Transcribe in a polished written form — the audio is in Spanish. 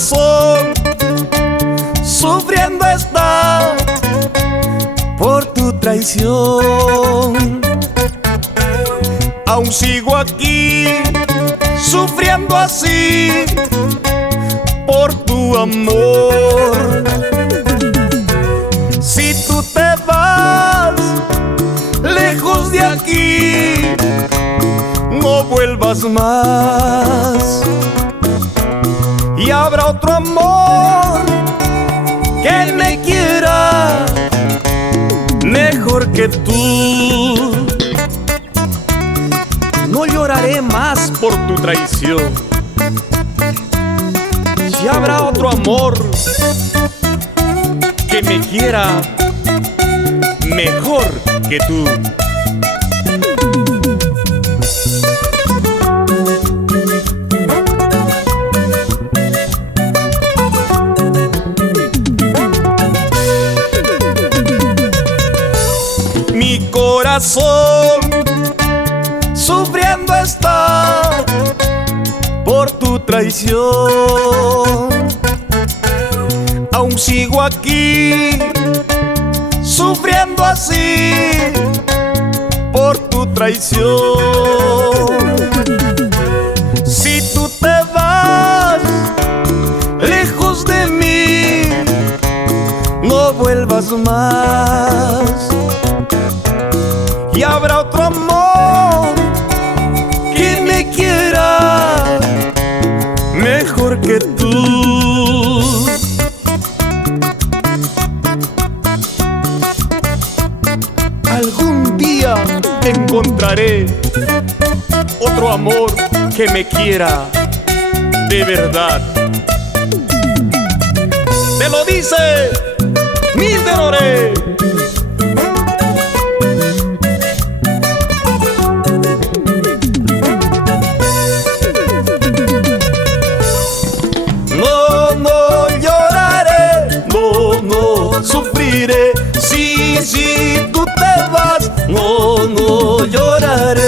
corazón sufriendo está por tu traición. Aún sigo aquí sufriendo así por tu amor. Si tú te vas lejos de aquí, no vuelvas más. Y habrá otro amor que me quiera mejor que tú. No lloraré más por tu traición. Si habrá otro amor que me quiera mejor que tú. Mi corazón sufriendo está por tu traición. Aún sigo aquí sufriendo así por tu traición. Si tú te vas lejos de mí, no vuelvas más. Y habrá otro amor que me quiera mejor que tú. Algún día encontraré otro amor que me quiera de verdad. Te lo dice Mil Tenores. Sufriré si tú te vas, no lloraré.